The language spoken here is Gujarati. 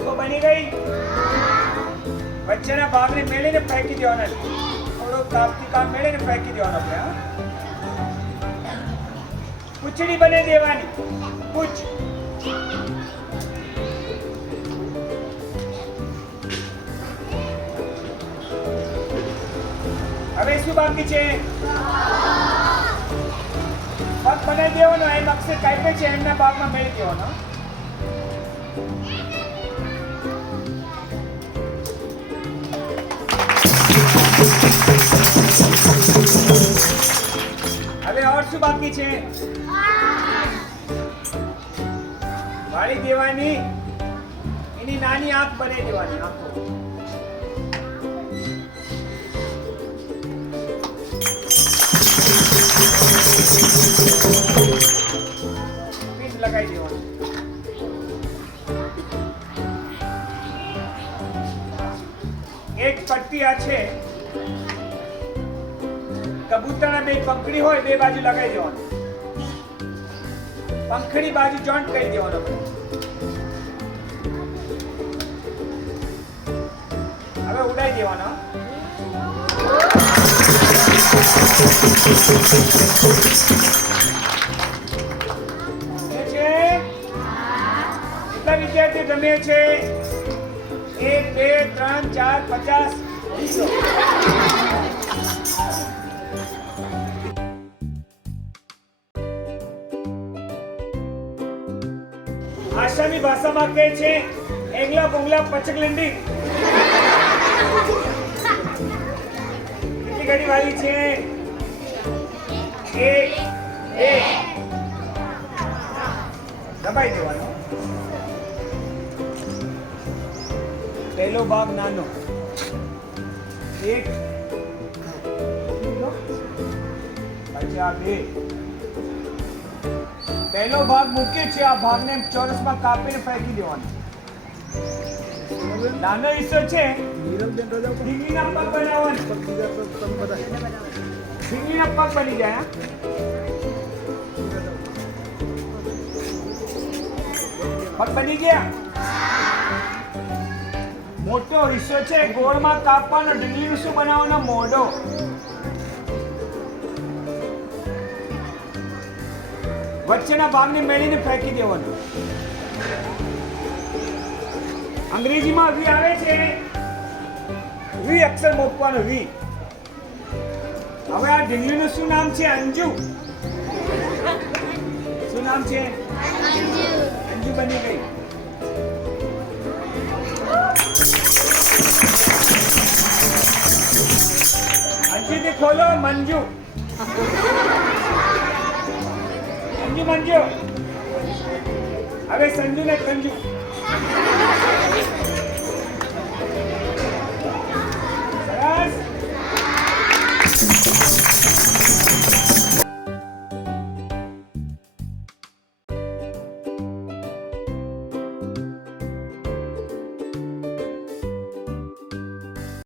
આંખો બની ગઈ. વચ્ચેના ભાગને મેળીને ફેંકી દેવાના. થોડો કાપથી કાપ મેળીને ફેંકી દેવાનો આપણે. પૂંછડી બને દેવાની. પૂછ. હવે શું બાકી છે? પગ બનાવી દેવાનો. એમ અક્ષર કાપે છે એમના ભાગમાં મેળવી દેવાનો. હવે ઓર શું બાકી છે? વાળી દેવાની. એની નાની આંખ બનાવી દેવાની. આંખો લગાવી દેવાનું. એક પટ્ટી આ છે. કબૂતરના બે પંખડી હોય, બે બાજુ લગાવી દેવાનું. પંખડી બાજુ જોઈન્ટ કરી દેવાનો. હવે ઉડાઈ દેવાનો. કેટલા વિદ્યાર્થી ગમે છે? 1 2 3 4 50 આસામી ભાષામાં કહે છે એંગલા બોંગલા પચકલંડી. કેટલી ઘડી વાળી છે? 1 2 દબાઈ દેવાનો. પહેલો ભાગ નાનો. 1 પછી આ 2. પહેલો ભાગ મૂકે છે. આ ભાગને ચોરસમાં કાપીને ફેંકી દેવાનો. નાનો હિસ્સો છે. ઢીંગલીના પગ બનાવવાનો. ઢીંગલીના પગ બની જાય. પગ બની ગયા. મોટો હિસ્સો છે. ગોળમાં કાપવાનો. ઢીંગલીનું શું બનાવવાનો? મોઢો. વચ્ચેના ભાગને મેળીને ફેંકી દેવાનો. અંગ્રેજીમાં વી આવે છે. વી અક્ષર મૂકવાનો. વી. હવે આ ઢીંગલીનું શું નામ છે? અંજુ. શું નામ છે? અંજુ બની ગઈ. અંજુથી ખોલો. મંજુ. મંજુ. હવે સંજુ ને કંજુ.